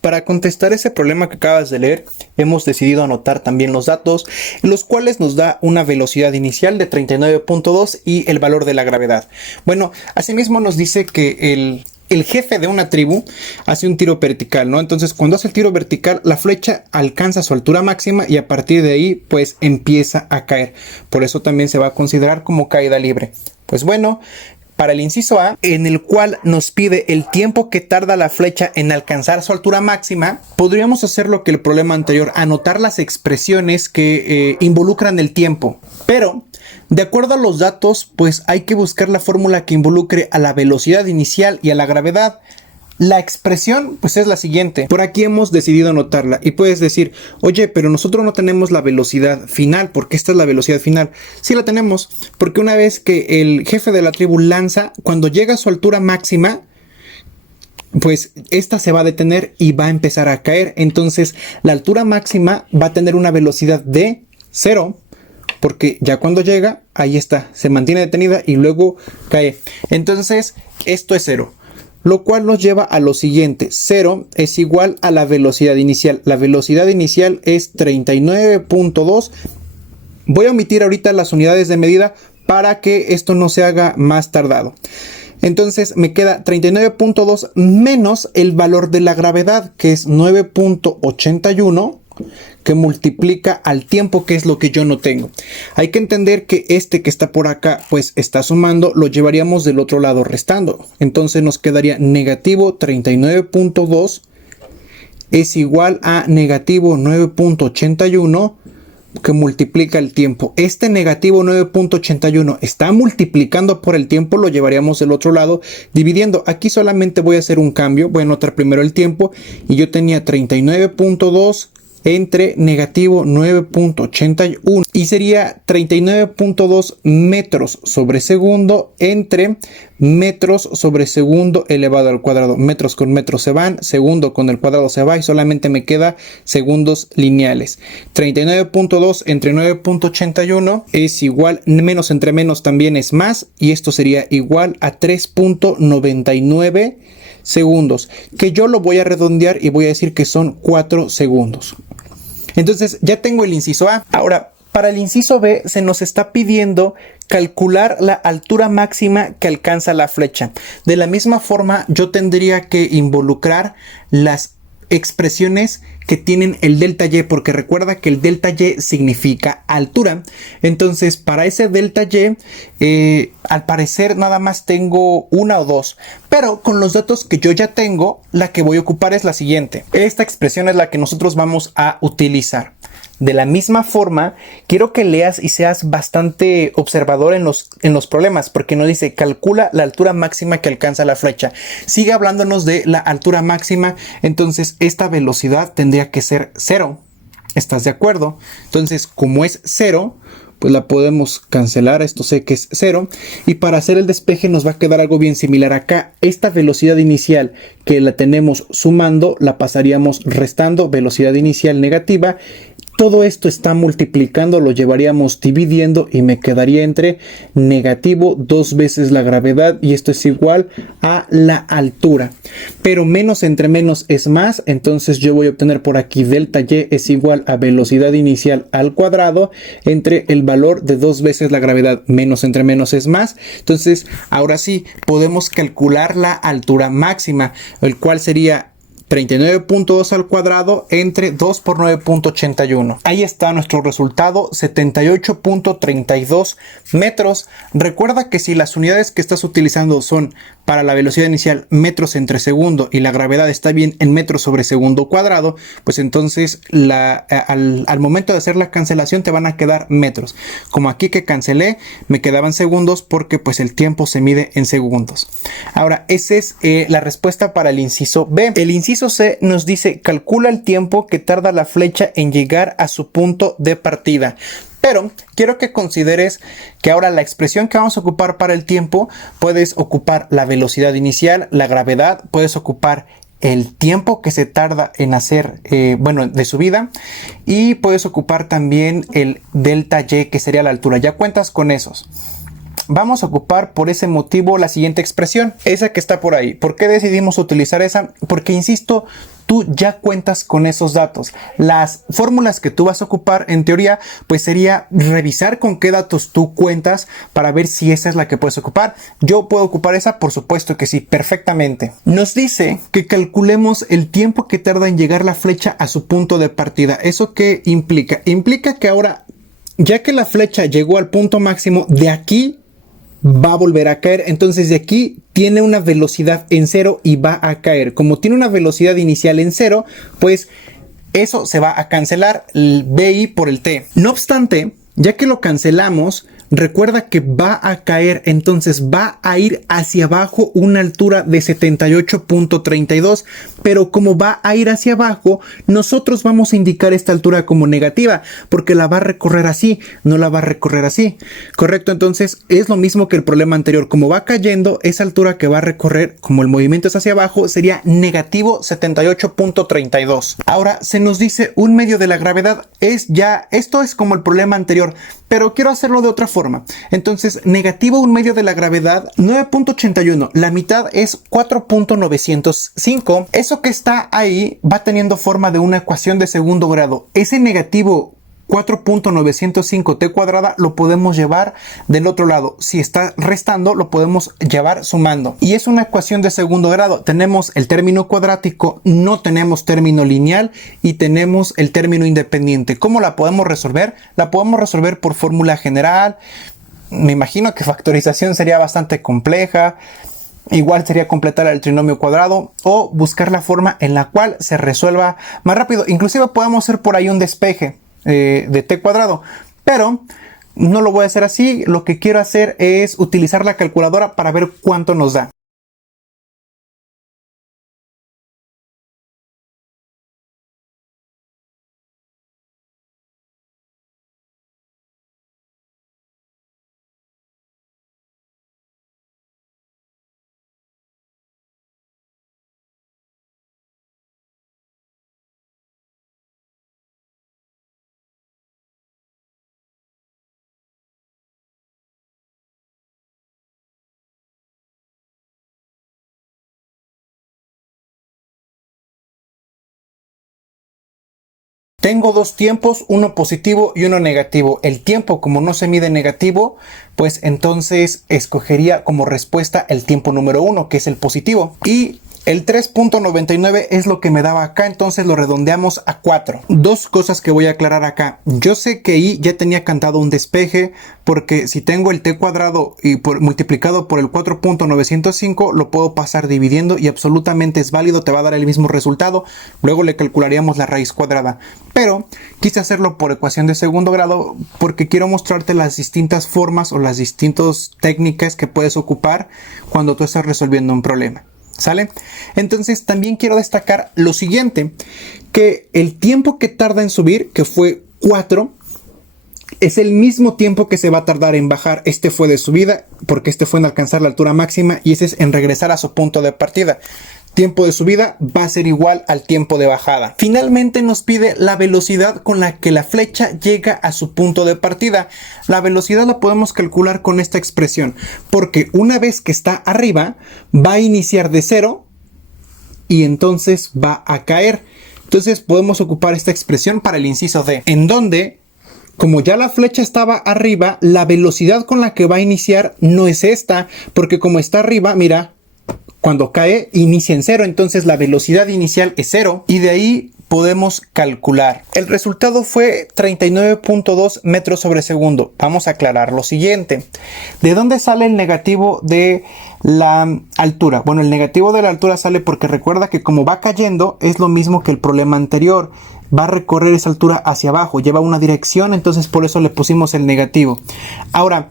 Para contestar ese problema que acabas de leer, hemos decidido anotar también los datos, los cuales nos da una velocidad inicial de 39.2 y el valor de la gravedad. Bueno, asimismo nos dice que el jefe de una tribu hace un tiro vertical, ¿no? Entonces, cuando hace el tiro vertical, la flecha alcanza su altura máxima y a partir de ahí, pues empieza a caer. Por eso también se va a considerar como caída libre. Pues bueno, para el inciso A, en el cual nos pide el tiempo que tarda la flecha en alcanzar su altura máxima, podríamos hacer lo que el problema anterior, anotar las expresiones que involucran el tiempo. Pero, de acuerdo a los datos, pues hay que buscar la fórmula que involucre a la velocidad inicial y a la gravedad. La expresión pues es la siguiente. Por aquí hemos decidido anotarla y puedes decir, oye, pero nosotros no tenemos la velocidad final, porque esta es la velocidad final. Sí la tenemos, porque una vez que el jefe de la tribu lanza, cuando llega a su altura máxima, pues esta se va a detener y va a empezar a caer. Entonces la altura máxima va a tener una velocidad de 0, porque ya cuando llega, ahí está, se mantiene detenida y luego cae. Entonces esto es 0. Lo cual nos lleva a lo siguiente, 0 es igual a la velocidad inicial. La velocidad inicial es 39.2. Voy a omitir ahorita las unidades de medida para que esto no se haga más tardado. Entonces me queda 39.2 menos el valor de la gravedad, que es 9.81. Que multiplica al tiempo, que es lo que yo no tengo. Hay que entender que este que está por acá pues está sumando, lo llevaríamos del otro lado restando. Entonces nos quedaría negativo 39.2 es igual a negativo 9.81 que multiplica el tiempo. Este negativo 9.81 está multiplicando por el tiempo, lo llevaríamos del otro lado dividiendo. Aquí solamente voy a hacer un cambio, voy a anotar primero el tiempo y yo tenía 39.2 entre negativo 9.81 y sería 39.2 metros sobre segundo entre metros sobre segundo elevado al cuadrado. Metros con metros se van, segundo con el cuadrado se va y solamente me queda segundos lineales. 39.2 entre 9.81 es igual, menos entre menos también es más, y esto sería igual a 3.99 segundos, que yo lo voy a redondear y voy a decir que son 4 segundos. Entonces ya tengo el inciso A. Ahora, para el inciso B se nos está pidiendo calcular la altura máxima que alcanza la flecha. De la misma forma, yo tendría que involucrar las expresiones que tienen el delta y, porque recuerda que el delta y significa altura. Entonces para ese delta y al parecer nada más tengo una o dos, pero con los datos que yo ya tengo, la que voy a ocupar es la siguiente. Esta expresión es la que nosotros vamos a utilizar. De la misma forma, quiero que leas y seas bastante observador en los problemas, porque nos dice calcula la altura máxima que alcanza la flecha. Sigue hablándonos de la altura máxima, entonces esta velocidad tendría que ser 0. ¿Estás de acuerdo? Entonces, como es 0, pues la podemos cancelar, esto sé que es 0, y para hacer el despeje nos va a quedar algo bien similar acá. Esta velocidad inicial que la tenemos sumando, la pasaríamos restando, velocidad inicial negativa. Todo esto está multiplicando, lo llevaríamos dividiendo y me quedaría entre negativo 2 veces la gravedad, y esto es igual a la altura. Pero menos entre menos es más, entonces yo voy a obtener por aquí delta y es igual a velocidad inicial al cuadrado entre el valor de 2 veces la gravedad. Menos entre menos es más. Entonces ahora sí podemos calcular la altura máxima, el cual sería 39.2 al cuadrado entre 2 por 9.81. Ahí está nuestro resultado, 78.32 metros. Recuerda que si las unidades que estás utilizando son para la velocidad inicial metros entre segundo y la gravedad está bien en metros sobre segundo cuadrado, pues entonces al momento de hacer la cancelación te van a quedar metros. Como aquí que cancelé, me quedaban segundos porque pues el tiempo se mide en segundos. Ahora, esa es la respuesta para el inciso B. El inciso C nos dice calcula el tiempo que tarda la flecha en llegar a su punto de partida. Pero quiero que consideres que ahora la expresión que vamos a ocupar para el tiempo, puedes ocupar la velocidad inicial, la gravedad, puedes ocupar el tiempo que se tarda en hacer, de subida, y puedes ocupar también el delta y, que sería la altura. Ya cuentas con esos. Vamos a ocupar por ese motivo la siguiente expresión, esa que está por ahí. ¿Por qué decidimos utilizar esa? Porque, insisto, tú ya cuentas con esos datos. Las fórmulas que tú vas a ocupar, en teoría, pues sería revisar con qué datos tú cuentas para ver si esa es la que puedes ocupar. ¿Yo puedo ocupar esa? Por supuesto que sí, perfectamente. Nos dice que calculemos el tiempo que tarda en llegar la flecha a su punto de partida. ¿Eso qué implica? Implica que ahora, ya que la flecha llegó al punto máximo, de aquí va a volver a caer. Entonces de aquí tiene una velocidad en 0 y va a caer. Como tiene una velocidad inicial en 0, pues eso se va a cancelar, el BI por el T. No obstante, ya que lo cancelamos, recuerda que va a caer, entonces va a ir hacia abajo una altura de 78.32, pero como va a ir hacia abajo, nosotros vamos a indicar esta altura como negativa, porque la va a recorrer así, no la va a recorrer así, ¿correcto? Entonces es lo mismo que el problema anterior, como va cayendo, esa altura que va a recorrer, como el movimiento es hacia abajo, sería negativo 78.32. Ahora se nos dice un medio de la gravedad, esto es como el problema anterior, pero quiero hacerlo de otra forma. Entonces, negativo un medio de la gravedad, 9.81. La mitad es 4.905. Eso que está ahí va teniendo forma de una ecuación de segundo grado. Ese negativo 4.905 t cuadrada lo podemos llevar del otro lado. Si está restando, lo podemos llevar sumando. Y es una ecuación de segundo grado. Tenemos el término cuadrático, no tenemos término lineal y tenemos el término independiente. ¿Cómo la podemos resolver? La podemos resolver por fórmula general. Me imagino que factorización sería bastante compleja. Igual sería completar el trinomio cuadrado o buscar la forma en la cual se resuelva más rápido. Inclusive podemos hacer por ahí un despeje de t cuadrado, pero no lo voy a hacer así. Lo que quiero hacer es utilizar la calculadora para ver cuánto nos da. Tengo dos tiempos, uno positivo y uno negativo. El tiempo, como no se mide negativo, pues entonces escogería como respuesta el tiempo número 1, que es el positivo. Y el 3.99 es lo que me daba acá, entonces lo redondeamos a 4. Dos cosas que voy a aclarar acá. Yo sé que I ya tenía cantado un despeje, porque si tengo el t cuadrado y multiplicado por el 4.905, lo puedo pasar dividiendo y absolutamente es válido, te va a dar el mismo resultado. Luego le calcularíamos la raíz cuadrada. Pero quise hacerlo por ecuación de segundo grado porque quiero mostrarte las distintas formas o las distintas técnicas que puedes ocupar cuando tú estás resolviendo un problema. ¿Sale? Entonces también quiero destacar lo siguiente, que el tiempo que tarda en subir, que fue 4, es el mismo tiempo que se va a tardar en bajar. Este fue de subida, porque este fue en alcanzar la altura máxima, y ese es en regresar a su punto de partida. Tiempo de subida va a ser igual al tiempo de bajada. Finalmente nos pide la velocidad con la que la flecha llega a su punto de partida. La velocidad la podemos calcular con esta expresión, porque una vez que está arriba va a iniciar de 0 y entonces va a caer. Entonces podemos ocupar esta expresión para el inciso D, en donde, como ya la flecha estaba arriba, la velocidad con la que va a iniciar no es esta, porque como está arriba, mira, cuando cae inicia en 0, entonces la velocidad inicial es 0 y de ahí podemos calcular. El resultado fue 39.2 metros sobre segundo. Vamos a aclarar lo siguiente. ¿De dónde sale el negativo de la altura? Bueno, el negativo de la altura sale porque recuerda que como va cayendo es lo mismo que el problema anterior. Va a recorrer esa altura hacia abajo, lleva una dirección, entonces por eso le pusimos el negativo. Ahora,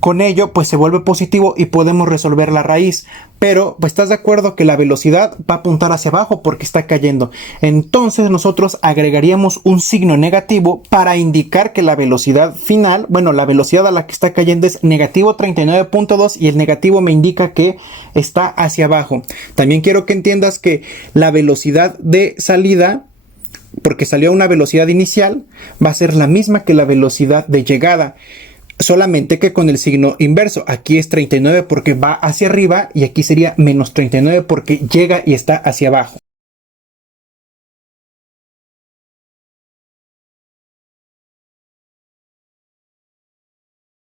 con ello pues se vuelve positivo y podemos resolver la raíz, pero pues estás de acuerdo que la velocidad va a apuntar hacia abajo porque está cayendo. Entonces nosotros agregaríamos un signo negativo para indicar que la velocidad final, bueno, la velocidad a la que está cayendo es negativo 39.2 y el negativo me indica que está hacia abajo. También quiero que entiendas que la velocidad de salida, porque salió a una velocidad inicial, va a ser la misma que la velocidad de llegada. Solamente que con el signo inverso. Aquí es 39 porque va hacia arriba y aquí sería menos 39 porque llega y está hacia abajo.